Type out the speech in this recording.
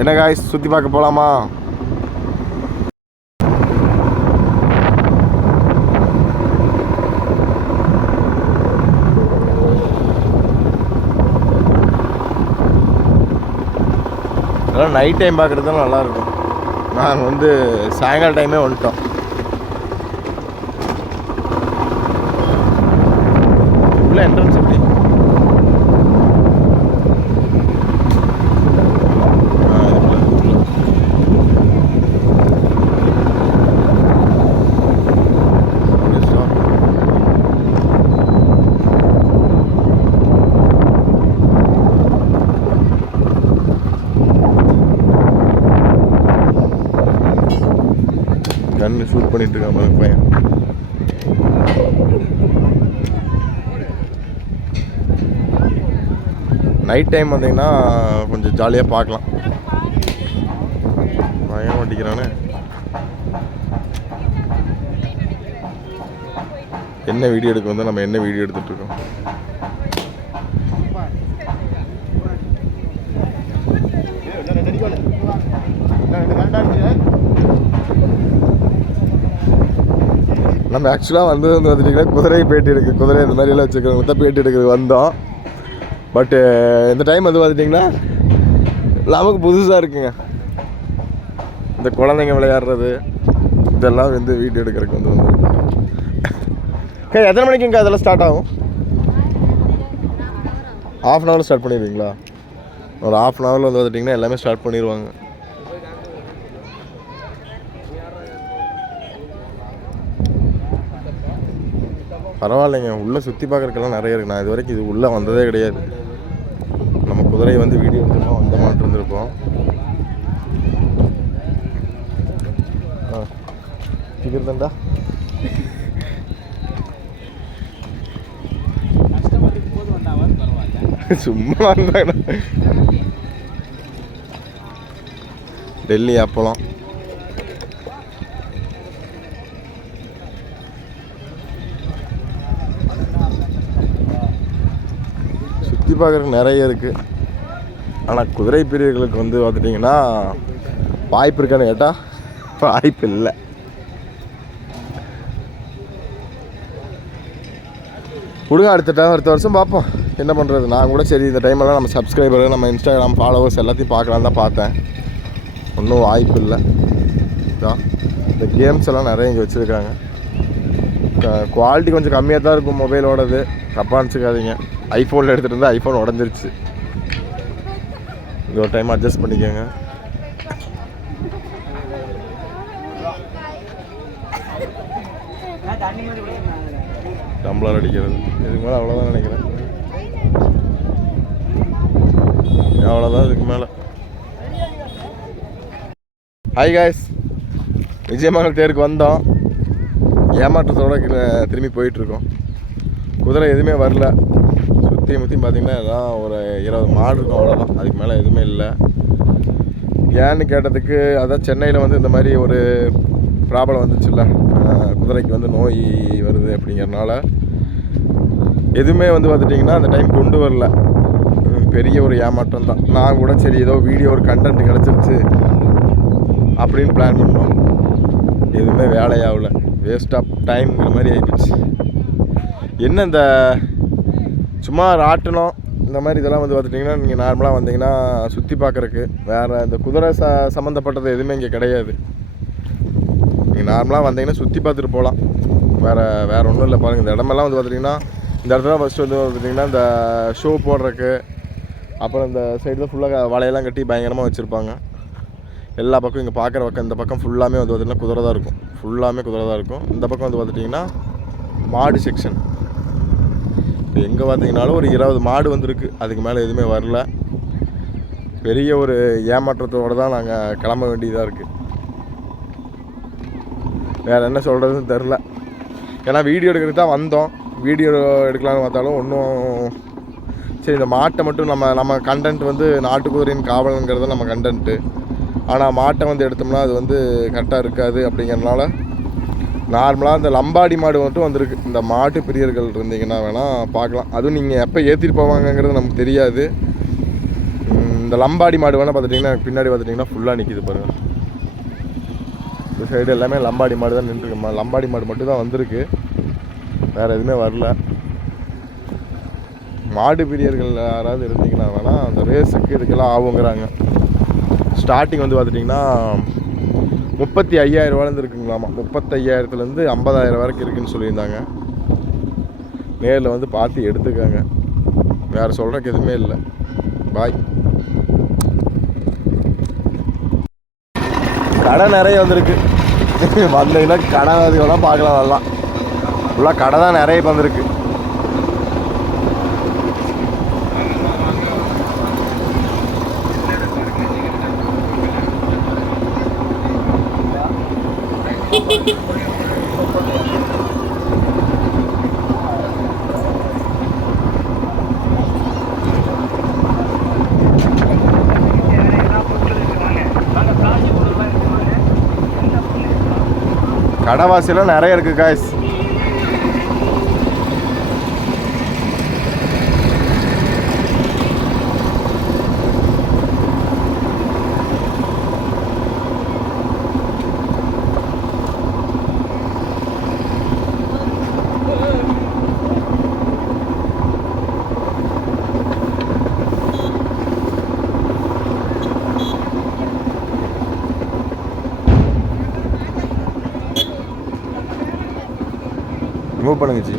என்ன காய்ஸ் சுற்றி பார்க்க போகலாமா? அதெல்லாம் நைட் டைம் பார்க்குறது தான் நல்லாயிருக்கும். நாங்கள் வந்து சாயங்கால டைமே வந்துட்டோம். உள்ள என்ட்ரன்ஸ் எப்படி? கண்ணு ஷூட் பண்ணிட்டு இருக்கான் பையன். நைட் டைம் வந்தீங்கன்னா கொஞ்சம் ஜாலியாக பார்க்கலாம். பையன் ஓட்டிக்கிறானே. என்ன வீடியோ எடுக்க வந்து நம்ம என்ன வீடியோ எடுத்துட்டு இருக்கோம்? நம்ம ஆக்சுவலாக வந்து பார்த்துட்டிங்கன்னா குதிரை பேட்டி எடுக்க, குதிரை இந்த மாதிரிலாம் வச்சுருக்கிறவங்க தான் பேட்டி எடுக்கிறது வந்தோம். பட்டு இந்த டைம் வந்து பார்த்துட்டிங்கன்னா நமக்கு புதுசாக இருக்குங்க. இந்த குழந்தைங்க விளையாடுறது இதெல்லாம் வந்து வீடியோ எடுக்கிறதுக்கு வந்து எத்தனை மணிக்குங்க அதெல்லாம் ஸ்டார்ட் ஆகும்? ½ அன் ஹவரில் ஸ்டார்ட் பண்ணிடுவீங்களா? ஒரு ½ அன் ஹவரில் வந்து பார்த்துட்டிங்கன்னா எல்லாமே ஸ்டார்ட் பண்ணிடுவாங்க. பரவாயில்லைங்க, உள்ளே சுற்றி பார்க்குறதுக்கெல்லாம் நிறைய இருக்குது. நான் இது வரைக்கும் இது உள்ளே வந்ததே கிடையாது. நம்ம குதிரையை வந்து வீடியோ எடுத்துமா வந்த மாட்டு இருந்திருப்போம். இருக்குதுண்டா சும்மா வந்தாங்க. டெல்லி அப்பளம் சுற்றி பார்க்குறதுக்கு நிறைய இருக்குது. ஆனால் குதிரை பிரியர்களுக்கு வந்து பார்த்துட்டிங்கன்னா வாய்ப்பு இருக்கான்னு கேட்டால் வாய்ப்பு இல்லை. கொடுங்க, அடுத்த வருஷம் பார்ப்போம் என்ன பண்ணுறது. நான் கூட சரி இந்த டைமெல்லாம் நம்ம சப்ஸ்கிரைபர், நம்ம இன்ஸ்டாகிராம் ஃபாலோவர்ஸ் எல்லாத்தையும் பார்க்கலான்னு தான் பார்த்தேன். ஒன்றும் வாய்ப்பு இல்லை. இந்த கேம்ஸ் எல்லாம் நிறைய இங்கே வச்சுருக்காங்க. குவாலிட்டி கொஞ்சம் கம்மியாக தான் இருக்கும் மொபைலோடது, தப்பாக நினச்சிக்காதீங்க. ஐஃபோனில் எடுத்துகிட்டு இருந்தால் ஐஃபோன் உடஞ்சிருச்சு. இது ஒரு டைம் அட்ஜஸ்ட் பண்ணிக்கோங்க. டம்ளர் அடிக்கிறது இதுக்கு மேலே அவ்வளோதான் நினைக்கிறேன். அவ்வளோதான் இதுக்கு மேலே. ஹாய் காய்ஸ், விஜயமங்கலம் தேருக்கு வந்தோம். ஏமாற்றத்தோடு திரும்பி போயிட்டுருக்கோம். குதிரை எதுவுமே வரல. சுற்றி முற்றி பார்த்திங்கன்னா எல்லாம் ஒரு 20 மாடு இருக்கும், அவ்வளோதான். அதுக்கு மேலே எதுவுமே இல்லை. ஏன்னு கேட்டதுக்கு அதான் சென்னையில் வந்து இந்த மாதிரி ஒரு ப்ராப்ளம் வந்துச்சுல்ல, குதிரைக்கு வந்து நோய் வருது அப்படிங்கிறனால எதுவுமே வந்து பார்த்துட்டிங்கன்னா அந்த டைம் கொண்டு வரல. பெரிய ஒரு ஏமாற்றம் தான். நான் கூட சரி ஏதோ வீடியோ ஒரு கண்டென்ட் கிடச்சிருச்சு அப்படின்னு பிளான் பண்ணோம். எதுவுமே வேலையாகல, வேஸ்ட் ஆஃப் டைம்ங்கிற மாதிரி ஆகிடுச்சு. என்ன இந்த சும்மா ராட்டணும் இந்த மாதிரி இதெல்லாம் வந்து பார்த்துட்டிங்கன்னா நீங்கள் நார்மலாக வந்தீங்கன்னா சுற்றி பார்க்குறக்கு வேறு இந்த குதிரை சம்மந்தப்பட்டது எதுவுமே இங்கே கிடையாது. நீங்கள் நார்மலாக வந்தீங்கன்னா சுற்றி பார்த்துட்டு போகலாம். வேறு ஒன்றும் இல்லை. பாருங்கள், இந்த இடமெல்லாம் வந்து பார்த்துட்டிங்கன்னா இந்த இடத்துல ஃபஸ்ட்டு வந்து பார்த்திங்கன்னா இந்த ஷோ போடுறக்கு, அப்புறம் இந்த சைடு தான் ஃபுல்லாக வலையெல்லாம் கட்டி பயங்கரமாக வச்சுருப்பாங்க. எல்லா பக்கம் இங்கே பார்க்குற பக்கம் இந்த பக்கம் ஃபுல்லாமே வந்து பார்த்திங்கன்னா குதிரை தான் இருக்கும். ஃபுல்லாமே குதிரை தான் இருக்கும். இந்த பக்கம் வந்து பார்த்துட்டிங்கன்னா மாடு செக்ஷன். இப்போ எங்கே பார்த்தீங்கன்னாலும் ஒரு 20 மாடு வந்திருக்கு. அதுக்கு மேலே எதுவுமே வரல. பெரிய ஒரு ஏமாற்றத்தோடு தான் நாங்கள் கிளம்ப வேண்டியதாக இருக்குது. வேறு என்ன சொல்கிறதுன்னு தெரில. ஏன்னா வீடியோ எடுக்கிறது தான் வந்தோம். வீடியோ எடுக்கலான்னு பார்த்தாலும் ஒன்றும் சரி. இந்த மாட்டை மட்டும் நம்ம கண்டென்ட் வந்து நாட்டுக்குதிரையின் காவலுங்கிறது நம்ம கண்டென்ட்டு. ஆனால் மாட்டை வந்து எடுத்தோம்னா அது வந்து கரெக்டாக இருக்காது. அப்படிங்கிறதுனால நார்மலாக இந்த லம்பாடி மாடு மட்டும் வந்திருக்கு. இந்த மாட்டு பிரியர்கள் இருந்தீங்கன்னா வேணால் பார்க்கலாம். அதுவும் நீங்கள் எப்போ ஏற்றிட்டு போவாங்கங்கிறது நமக்கு தெரியாது. இந்த லம்பாடி மாடு வேணால் பார்த்துட்டிங்கன்னா பின்னாடி பார்த்துட்டிங்கன்னா ஃபுல்லாக நிற்கிது பாருங்கள். இந்த சைடு எல்லாமே லம்பாடி மாடு தான் நின்றுருக்கு. லம்பாடி மாடு மட்டும் தான் வந்திருக்கு, வேறு எதுவுமே வரல. மாடு பிரியர்கள் யாராவது இருந்தீங்கன்னா வேணால் அந்த ரேஸுக்கு இதுக்கெல்லாம் ஆகுங்கிறாங்க. ஸ்டார்டிங் வந்து பார்த்துட்டிங்கன்னா 35,000 இருக்குங்களாமா. 35,000 50,000 வரைக்கும் இருக்குதுன்னு சொல்லியிருந்தாங்க. நேரில் வந்து பார்த்து எடுத்துக்காங்க, வேறு சொல்கிறக்கு எதுவுமே இல்லை. பாய். கடை நிறைய வந்திருக்கு. வந்தீங்கன்னா கடை அதிகம்லாம் பார்க்கலாம். நல்லா ஃபுல்லாக கடை தான் நிறைய வந்திருக்கு. கடைவாசிலாம் நிறைய இருக்குது காய்ஸ். மூவ் பண்ணுங்க ஜி.